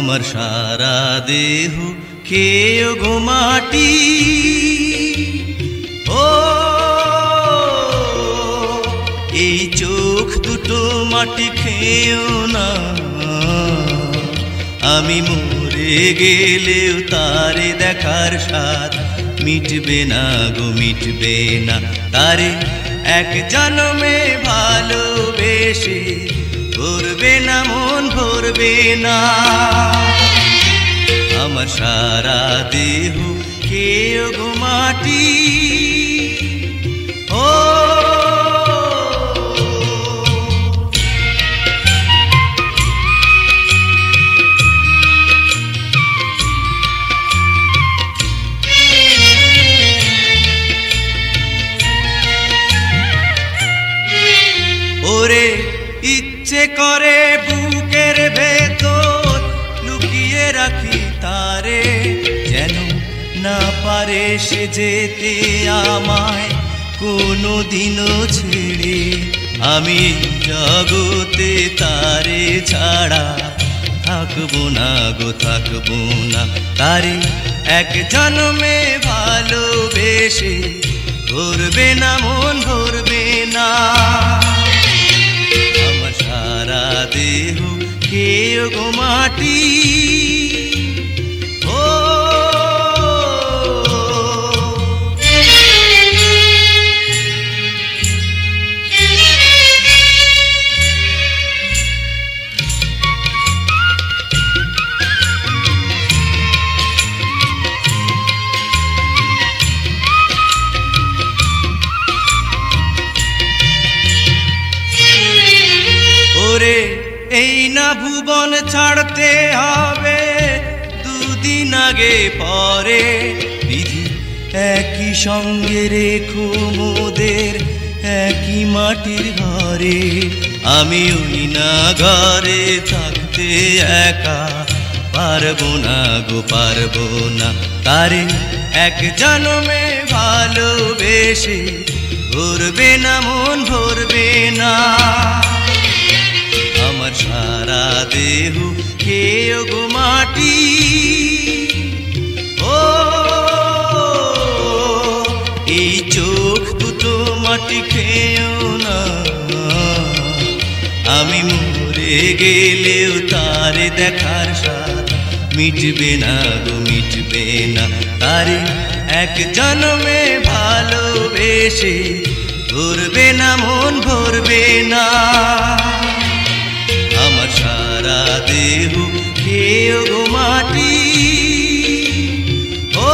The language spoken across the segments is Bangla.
আমার সারা দেহ খেয়েও গো মাটি। ও এই চোখ দুটো মাটি খেয়েও না, আমি মরে গেলেও তারে দেখার স্বাদ মিটবে না গো, মিটবে না। তারে এক জন্মে ভালোবেসে ভরবে না মন, ভরবে না। আমার সারা দেহ খেয়েও গো মাটি। ও ওরে ইচ্ছে করে বুকের ভেতর লুকিয়ে রাখি তারে, যেন না পারে সে যেতে আমায় কোনো দিনও ছেড়ে। আমি জগতে তারে ছাড়া থাকবো না গো, থাকবো না। তারে এক জন্মে ভালোবেসে ভরবে না মন, ভরবে না। আমার সারা দেহ খেয়েও গো মাটি। ও ওরে এই না ভুবন ছাড়তে হবে দুদিন আগে পরে, বিধি একই সঙ্গে রেখো মোদের একই মাটির ঘরে। আমি ওই না ঘরে থাকতে একা পারবো না গো, পারবো না। তারে এক জন্মে ভালোবেসে ভরবে না মন, ভরবে না। আমার সারা দেহ খেয়েও গো মাটি। ও এই চোখ দুটো মাটি খেয়েও না, আমি মরে গেলেও তারে দেখার স্বাদ মিটবে না গো, মিটবে না। তারে এক জন্মে ভালোবেসে ভরবে না মন, ভরবে না। আমার সারা দেহ খেয়েও গো মাটি। ও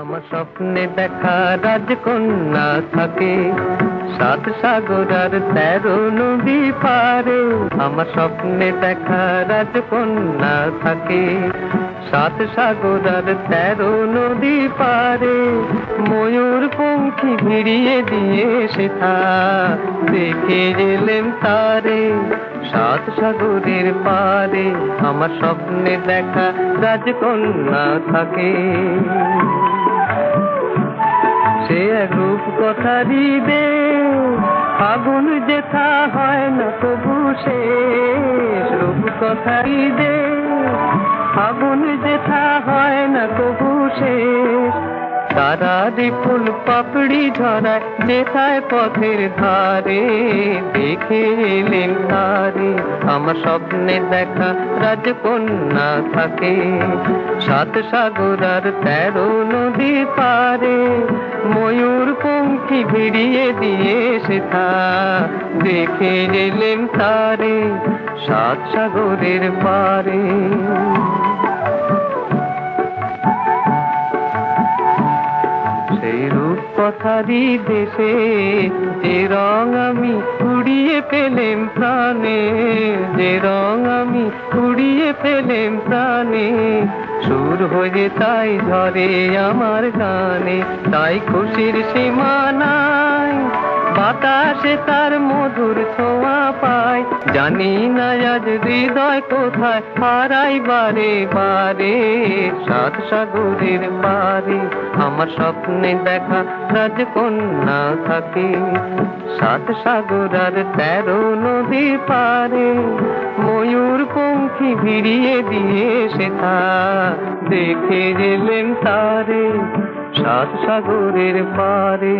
আমার স্বপ্নে দেখা রাজকন্যা থাকে সাত সাগর আর 13 নদী পারে। আমার স্বপ্নে দেখা রাজকন্যা থাকে সাত সাগর আর 13 নদী পারে। ময়ূর পঙ্খী ভিড়িয়ে দিয়ে সেথা দেখে গেলেন তারে সাত সাগরের পারে। আমার স্বপ্নে দেখা রাজকন্যা থাকে। সে এক রূপ কথারি দে, ফাগুন যেথা হয় না তবু শেষ। রূপ কথারি দে, ফাগুন যেথা হয় না তবু শেষ। তারারি ফুল পাপড়ি ঝরায় যেথায় পথের ধারে দেখে এলেন তারে। আমার স্বপ্নে দেখা রাজকন্যা থাকে সাত সাগর আর 13 নদী পারে। ময়ূর পঙ্খী ভিড়িয়ে দিয়ে সেথা দেখে এলেন তারে সাত সাগরের পারে। সেই রূপ কথারি দেশে যে রং আমি কুড়িয়ে পেলেম প্রাণে, যে রং আমি কুড়িয়ে পেলেম প্রাণে। সুর হয়ে তাই ঝরে আমার গানে, তাই খুশির সীমা নাই। বাতাসে তার মধুর ছোঁয়া পাই, জানি না আজ হৃদয় কোথায় হারাই বারে বারে। সাত সাগরের পারে আমার স্বপ্নে দেখা রাজকন্যা থাকে, সাত সাগর আর 13 নদীর পারে। ময়ূর পঙ্খী ভিড়িয়ে দিয়ে সেথা দেখে গেলেন তারে, সাত সাগরের পারে।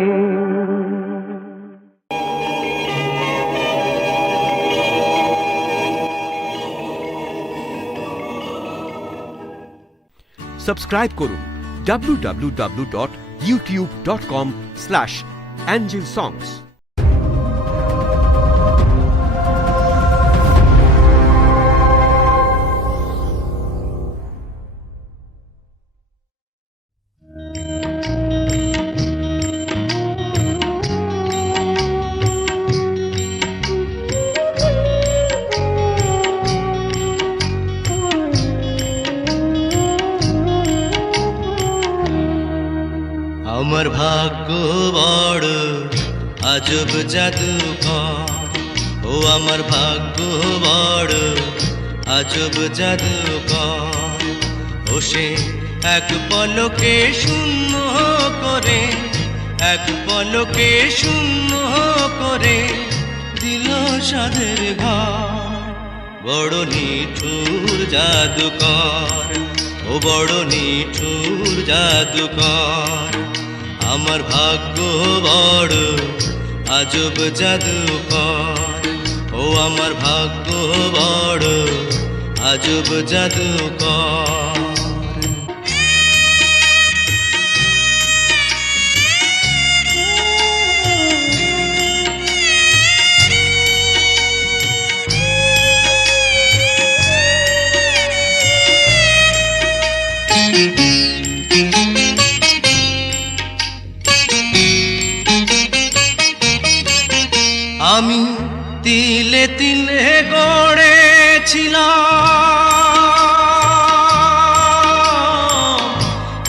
সাবস্ক্রাইব করুন www.youtube.com/angelsongs। আমার ভাগ্য বড় আজব জাদুকর, ও আমার ভাগ্য বড় আজব জাদুকর। ও সে এক পলকে শূন্য করে, এক পলকে শূন্য করে দিল সাধের ঘর। বড় নিঠুর জাদুকর, ও বড় নিঠুর জাদুকর। আমার ভাগ্য বড় আজব জাদুকর, ও আমার ভাগ্য বড় আজব জাদুকর। আমি তিলে তিলে গড়েছিলাম,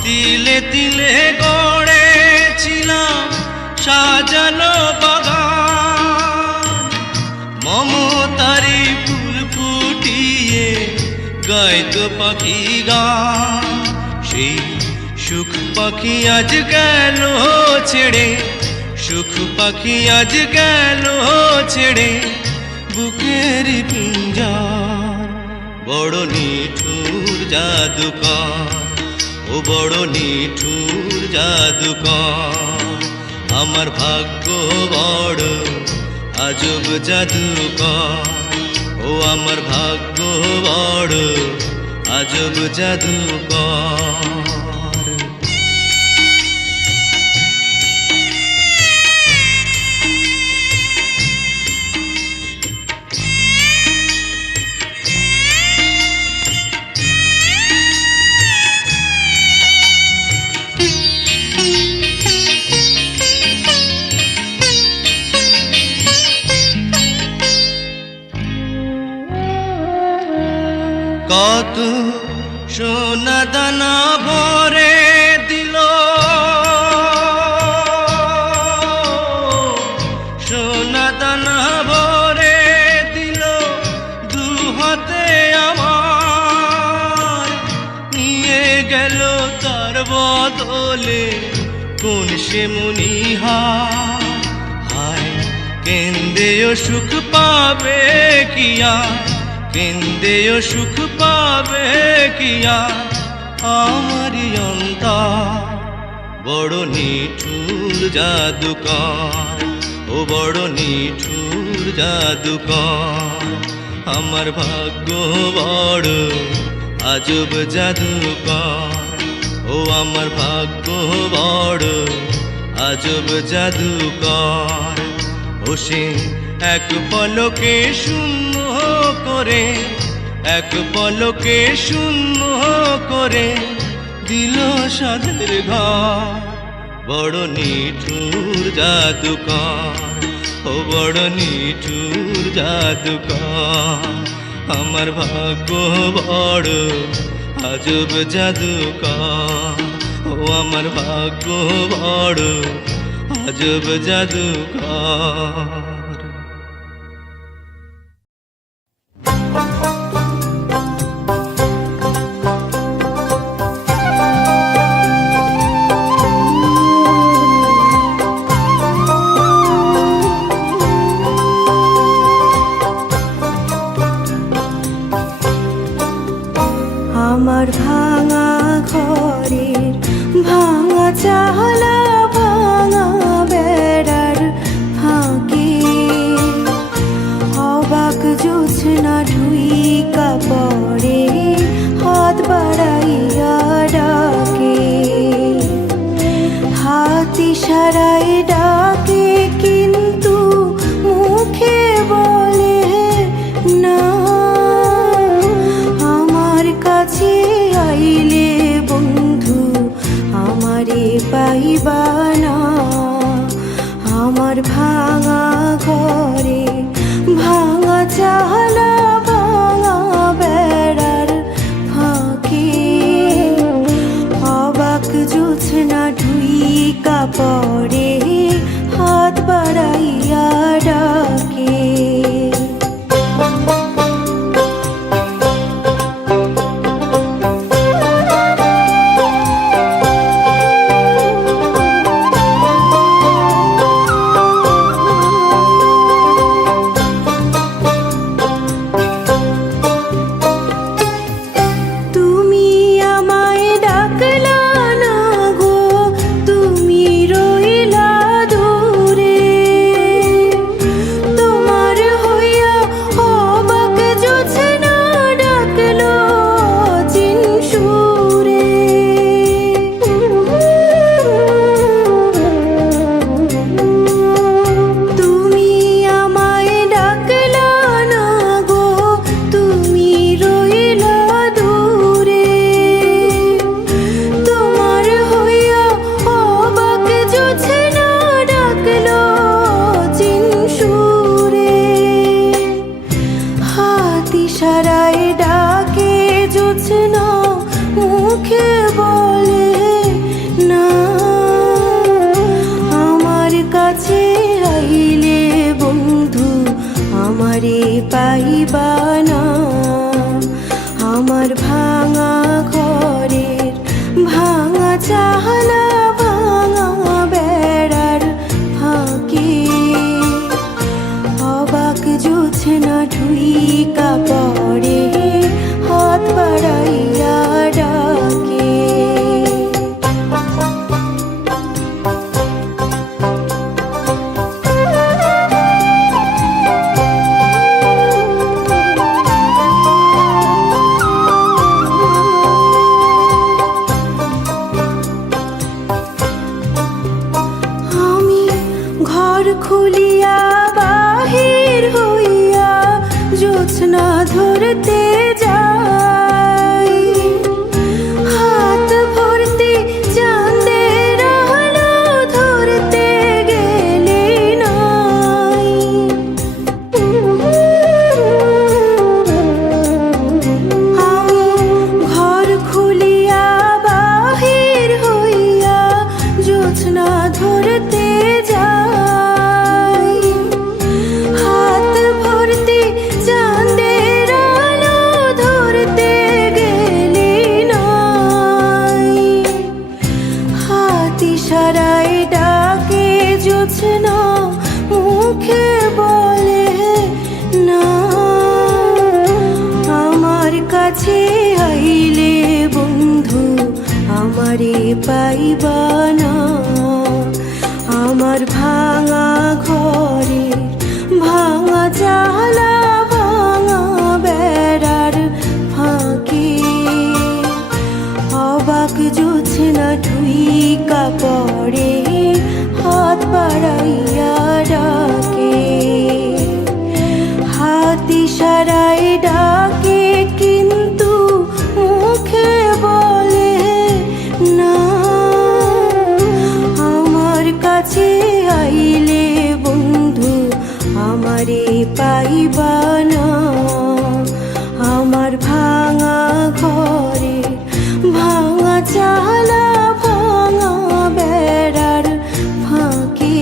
তিলে তিলে গড়েছিলাম সাজানো বাগান। মমতারি ফুল ফুটিয়ে গাইতো পাখি গান। সেই সুখ পাখি আজ গেল ছেড়ে, সুখ পাখি আজ গেল ছেড়ে বুকের পিঞ্জর। বড় নিঠুর জাদুকর, ও বড় নিঠুর জাদুকর। আমার ভাগ্য বড় আজব জাদুকর, ও আমার ভাগ্য বড় আজব জাদুকর। কত সোনা দানা ভরে দিল, সোনা দানা ভরে দিল দু হাতে আমার। নিয়ে গেল তার বদলে কোন সে মনিহার। হায় কেন্দেও সুখ পাবে কিয়া, কেন্দেও সুখ পাবে কিয়া আমারি অন্তর। বড় নিঠুর জাদুকর, ও বড় নিঠুর জাদুকর। আমার ভাগ্য বড় আজব জাদুকর, ও আমার ভাগ্য বড় আজব জাদুকর। ও সে এক পলকে শূন্য করে, এক পলকে শূন্য করে দিল সাধের ঘর। বড় নিঠুর জাদুকর, ও বড় নিঠুর জাদুকর। আমার ভাগ্য বড় আজব জাদুকর, ও আমার ভাগ্য বড় আজব জাদুকর। আমার ভাঙা ঘরের ভাঙা চালা ভাঙা বেড়ার ফাঁকে অবাক জোছনা ঢুইকা পড়ে হাত বাড়াইয়া ডাকে, হাত ইশারায় ডাকে কিন্তু মুখে বলে না। কাছে আইলে বন্ধু আমারে পাইবা না। আমার ভাঙা ঘরে ভাঙা চালা ভাঙা বেড়ার ফাঁকে অবাক জোছনা ঢুইকা পড়ে হাত বাড়াইয়া ডাকে। ইশারায় ডাকে জোছনা মুখে বলে না। আমার কাছে আইলে বন্ধু আমারে পাইবা না। আমার ভাঙা ঘরের ভাঙা চালা ভাঙা বেড়ার ফাঁকে অবাক জোছনা ঢুইকা পড়ে হাত বাড়াইয়া ডাকে। আমি ঘর খুলিয়া বাহির হইয়া জোছনা ধরতে যাই, হাত ভর্তি চাঁদের আলো ধরতে গেলে নাই। আমি ঘর খুলিয়া বাহির হইয়া জোছনা ধরতে যাই, হাত ভর্তি চাঁদের আলো ধরতে গেলে নাই। হাত ইশারায় ডাকে জোছনা মুখে বলে না। আমার কাছে আইলে বন্ধু আমারে পাইবা না। আমার ভাঙা ঘরে ভাঙা চালা ভাঙা বেড়ার ফাঁকে অবাক জোছনা ঢুইকা পড়ে হাত বাড়াইয়া ডাকে, হাত ইশারায় ডাকে কিন্তু মুখে বলে না। আমার কাছে আইলে বন্ধু আমারে পাইবা না। আমার ভাঙা ঘরে ভাঙা চালা ভাঙা বেড়ার ফাঁকে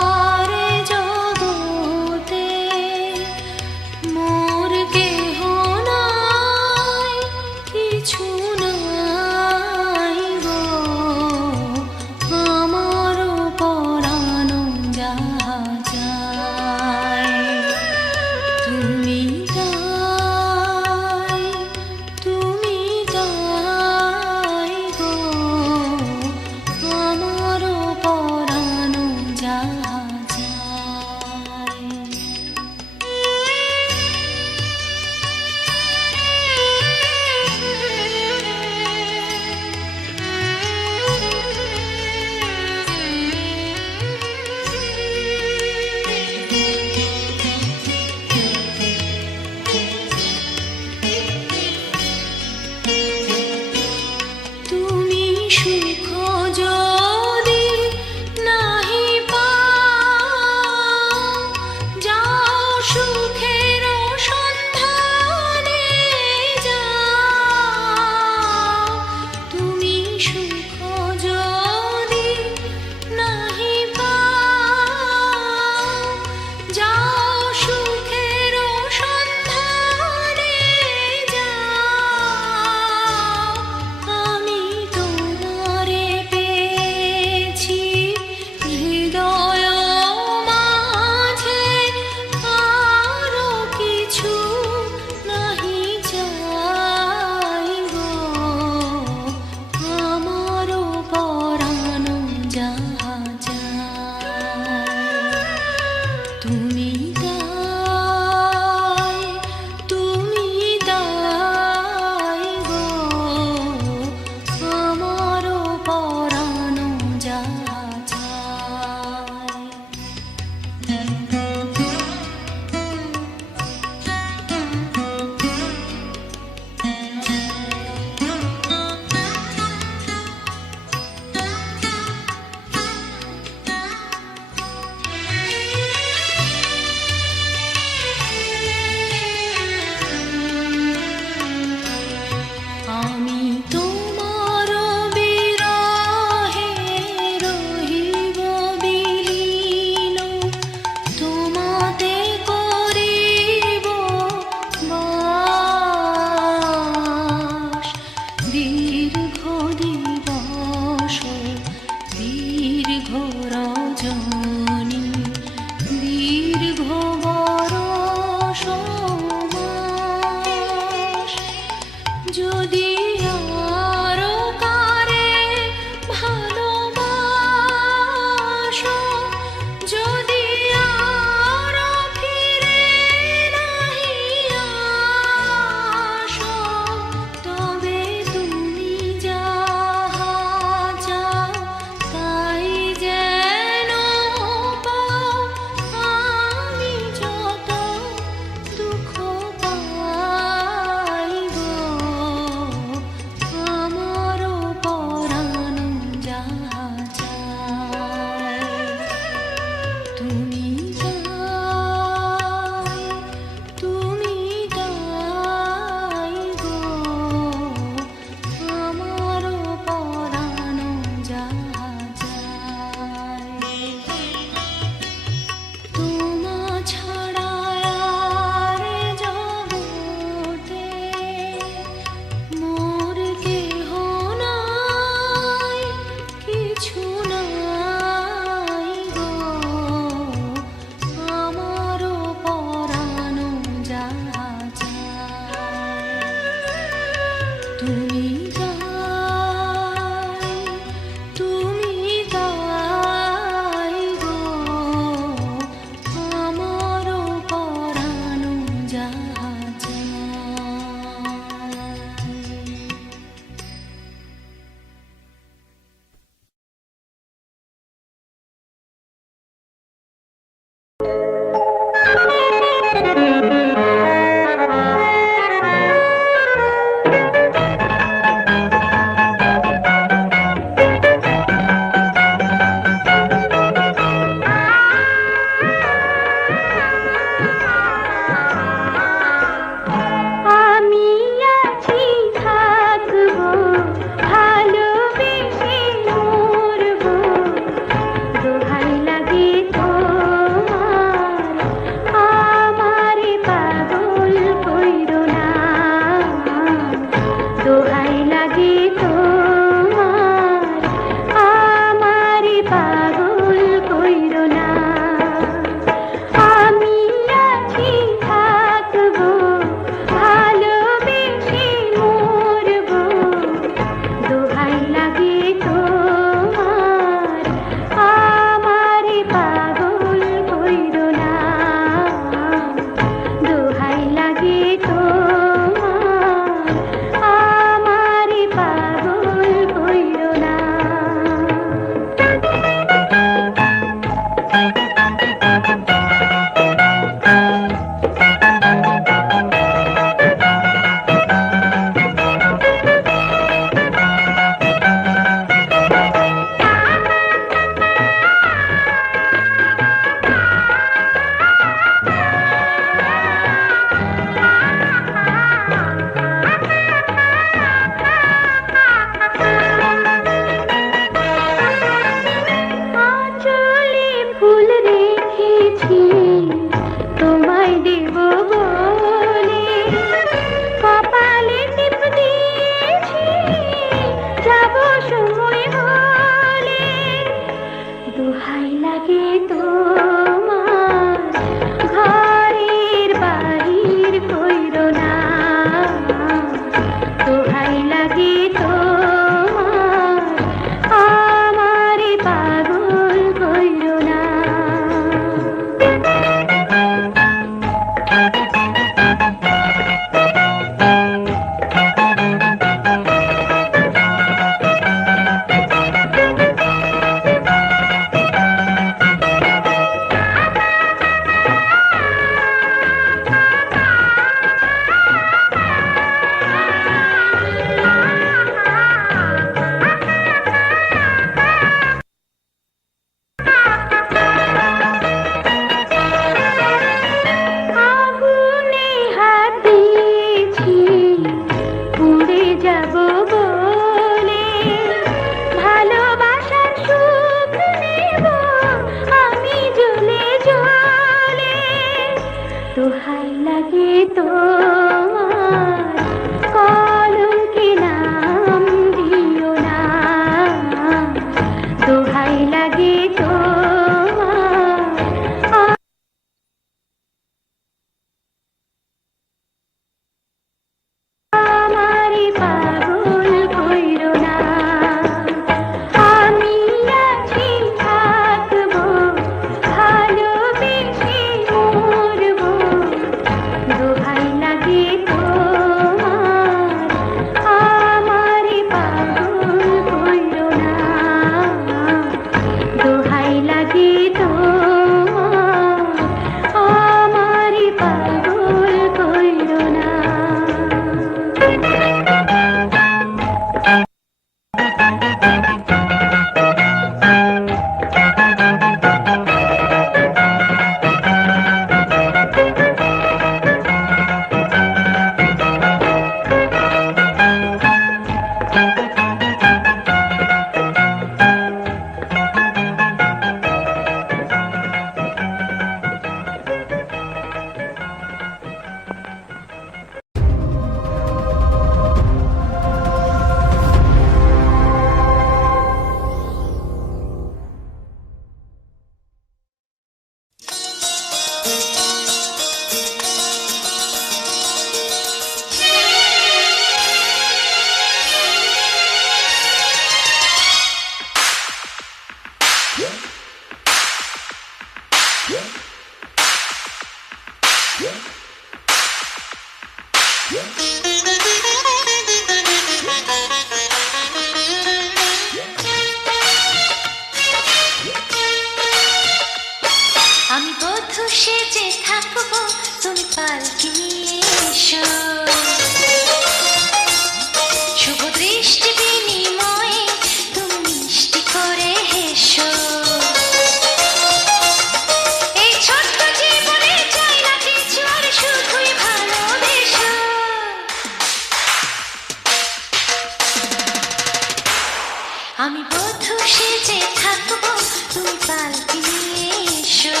আমি বধূ সেজে থাকবো, তুমি পালকি নিয়ে এসো।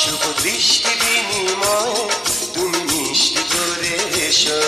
শুভ দৃষ্টি বিনিময় তুমি মিষ্টি করে এসো।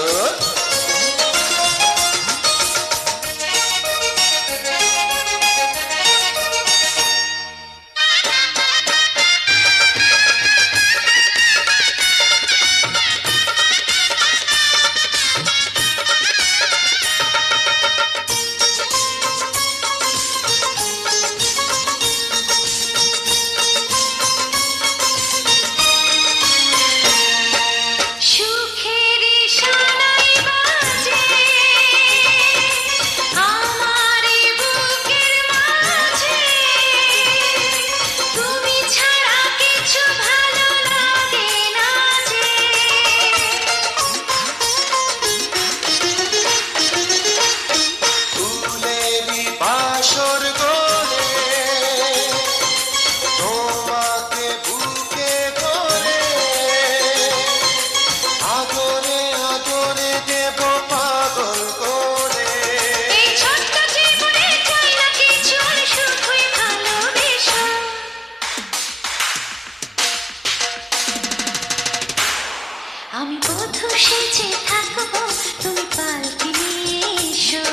আমি বধূ সেজে থাকবো, তুমি পালকি নিয়ে এসো।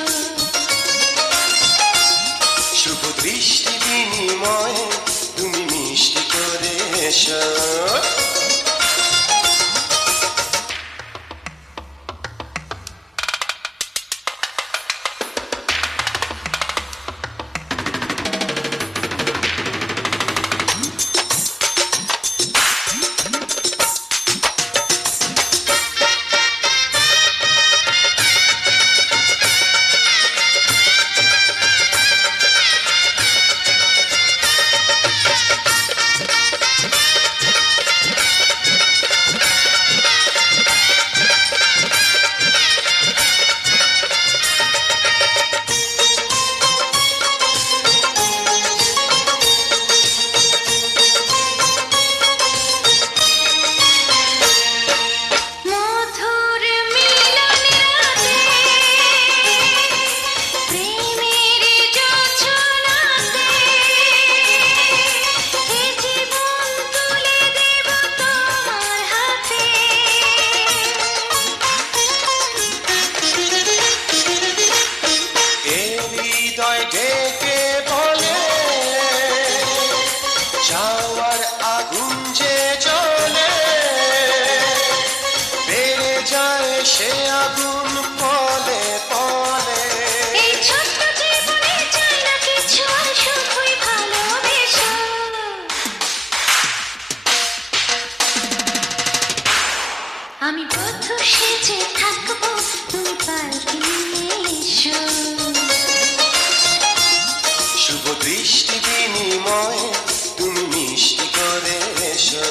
শুভ দৃষ্টি বিনিময় তুমি মিষ্টি করে এসো। সে আগুন পলে পলে। এই ছোট্ট জীবনে চাই না কিছু, আর শুধুই ভালোবেসো। আমি বধূ সেজে থাকবো, তুমি পালকি নিয়ে এসো। শুভ দৃষ্টি বিনিময় তুমি মিষ্টি করে এসো।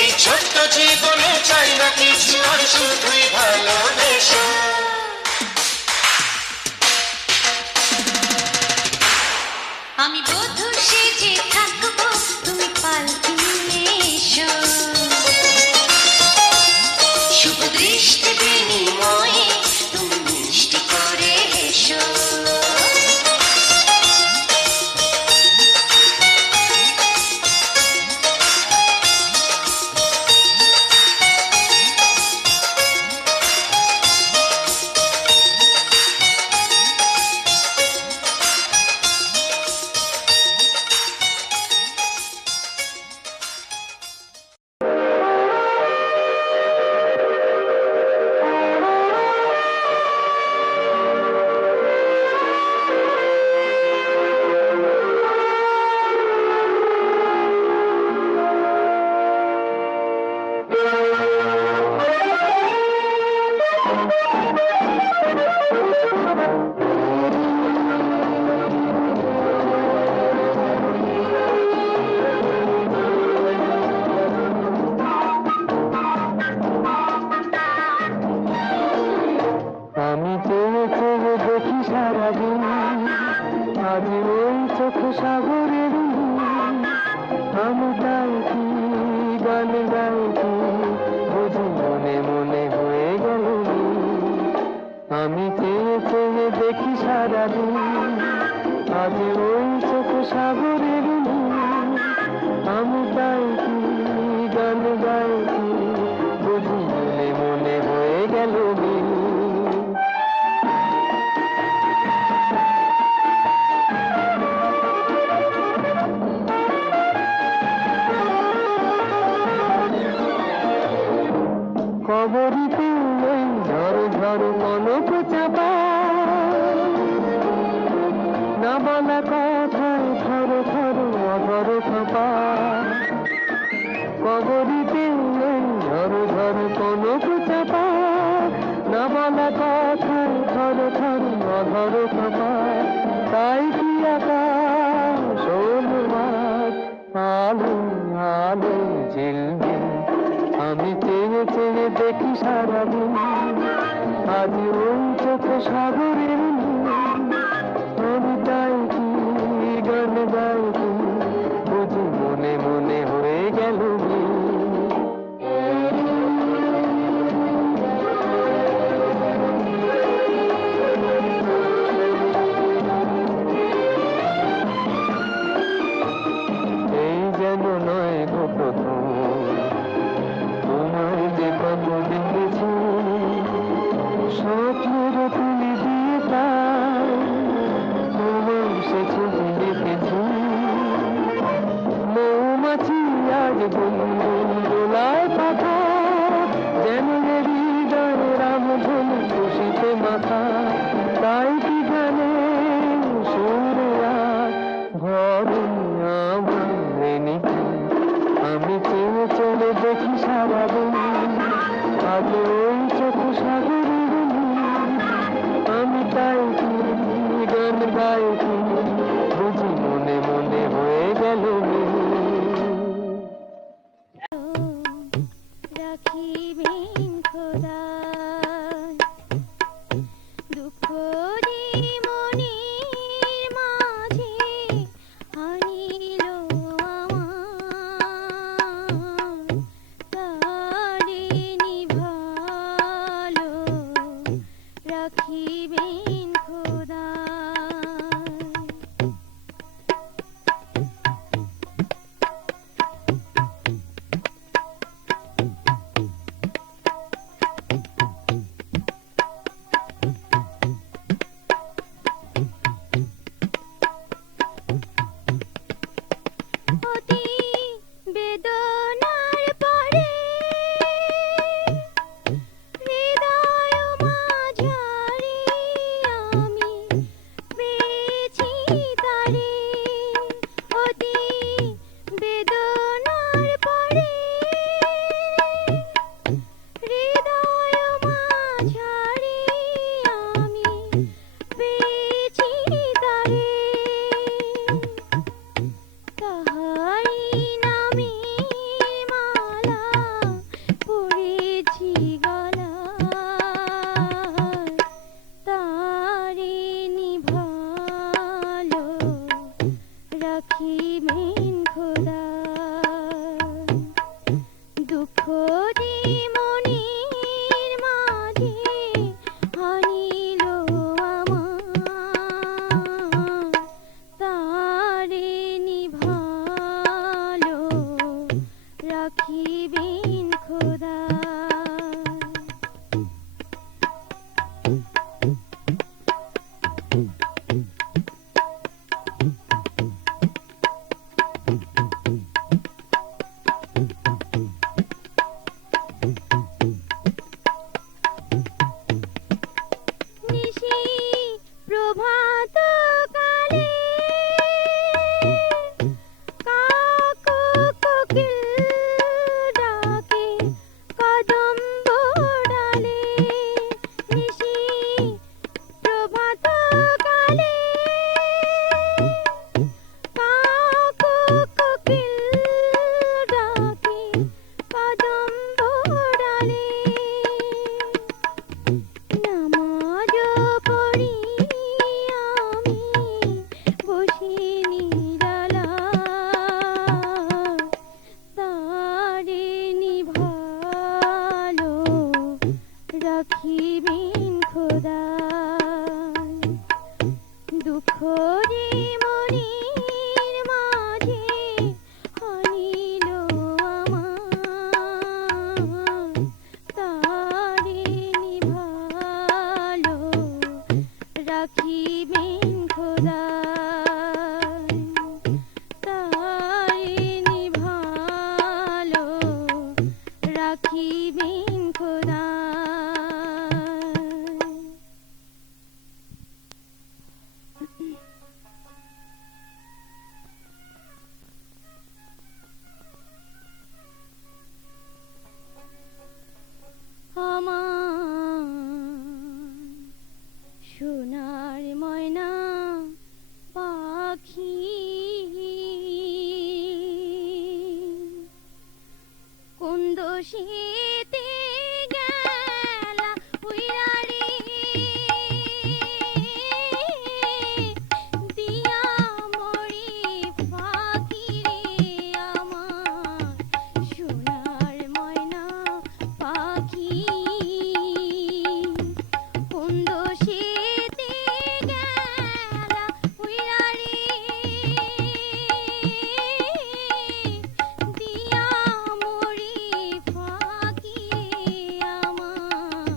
এই ছোট্ট জীবনে চাই না কিছু, আর শুধুই ভালোবেসো। আমি বধূ সেজে থাকবো, তুমি পালকি নিয়ে এসো। শুভ দৃষ্টি বিনিময়ে তুমি মিষ্টি করে এসো। কবরিতে ওই ঝড় ঝড় কনক চাপা, না বলা কথায় থর থর অধর খপা। কবরিতে ওই ঝড় ঝড় কনক চাপা, না বলা কথায় থর থর অধর খপা। তাই কি আকাশ মাঠ আলো আলো ঝিলমিল, আমি চেয়ে চেয়ে দেখি সারাদিন। আজ ওই চোখে সাগরের নীল, আমি তাই কি গান গাই কি, বুঝি মনে মনে হয়ে গেল মিল। এই যেন নয় গো প্রথম, তোমায় যে কত দেখেছি, স্বপ্নের তুলি দিয়ে তাই তোমার সে ছবি দেখেছি। মৌমাছি আজ গুনগুন দোলায় পাখা, যেন হৃদয় রামধনু খুশিতে মাথা। তাই কি গানে সুরে আর ঘরে আমার রেনিকি, আমি চেয়ে চলে দেখি সারাদিন। আজ ওই চোখ সাগরের নীল, আমি তাই কি গান গাই কি, বুঝি মনে মনে হয়ে গেল মিল। রাখিবেন খোদা দুঃখ মনের মাঝে আনিল আমার, তারে নিভালো রাখিবেন খোদা। অতি বেদনার পরে হৃদয় মাঝারে আমি পেয়েছি তারে। অতি বেদনার পরে হৃদয় মাঝারে আমি পেয়েছি তারে। তাহারি নামে মালা পড়েছি গলায়, তারে নিভালো রাখিবেন খোদা। দুঃখ যে মনের মাঝে আনিল আমার, তারে নিভালো রাখিবেন খোদা। নিশি প্রভাত কালে কাকু কোকিল ডাকে কদম্ব ডালে। নিশি প্রভাত কালে কাকু কোকিল ডাকে কদম্ব ডালে। নামাজ পড়ি আমি বসি নিরালায়, তারে নিভালো রাখিবেন খোদা। দুঃখ যে মনের মাঝে আনিল আমার, তারে নিভালো রাখিবেন খোদা। তারে নিভালো রাখিবেন সোনার ময়না পাখি কোন দোষীতে গেলা উইরারে দিয়া মরি পাখি রে আমার সোনার ময়না পাখি কোন দোষীতে গেলা উইরারে দিয়া মরি ফাঁকি আমার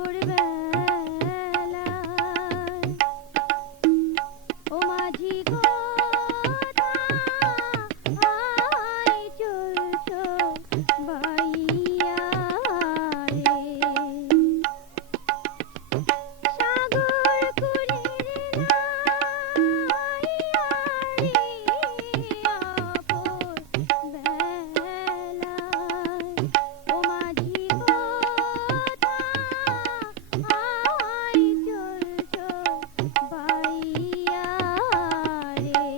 অপর বেলায় ও মাঝি কোথায় চলছো বাইয়া রে সাগর কুলের নাইয়া রে অপর বেলায় ও মাঝি কোথায় চলছো বাইয়া রে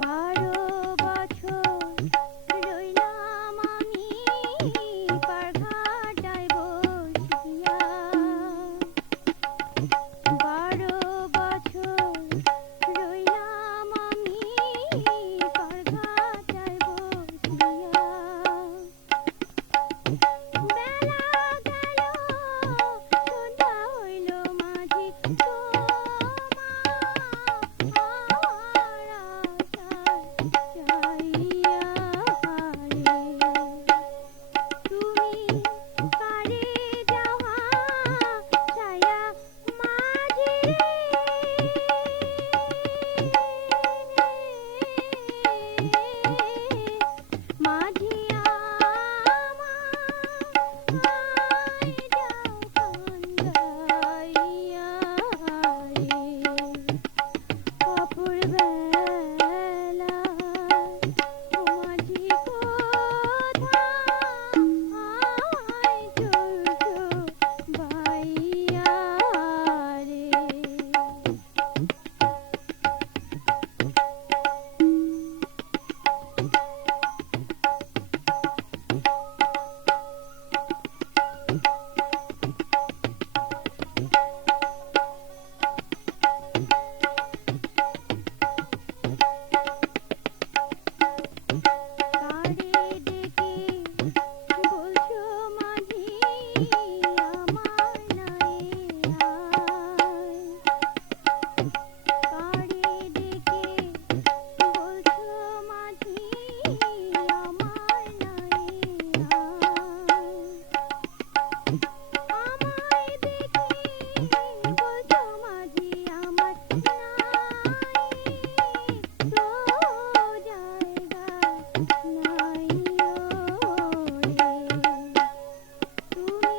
বারো বছর রইলাম আমি পারঘাটায় বসিয়া 12 বছর রইলাম আমি পারঘাটায় বসিয়া বেলা গেল সন্ধ্যা হইল মাঝি তুমি কারে যাওয়া ছায়া মাঝি মাঝি আমায় যাও কান্দাইয়া রে অপর বেলায় ও মাঝি কোথায় চলছো বাইয়া রে কারে ডেকে বলছো মাঝি আমার নাই আয় কারে ডেকে বলছো মাঝি আমার নাই আয় আমায় দেখে বলছো মাঝি আমার নাই তো জায়গা নাই রে তুমি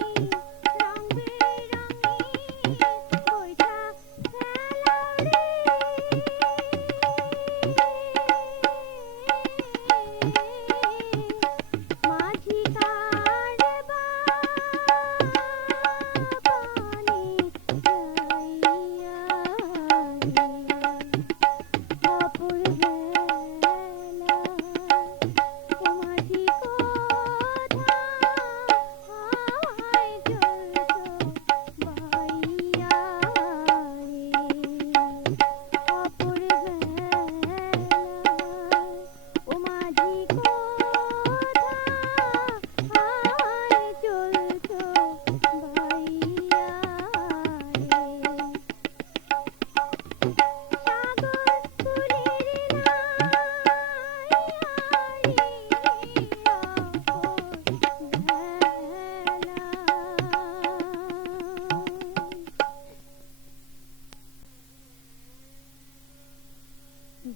রং বেরঙে বইটা ফেলো মাঝি কারবা পানি যাইয়া রে অপর বেলায় ও মাঝি কোথায় চলছো বাইয়া রে অপর বেলায় ও মাঝি কোথায় চলছো বাইয়া রে সাগর কুলের নাইয়া রে অপর বেলায়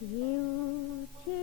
ঢেউ উঠছে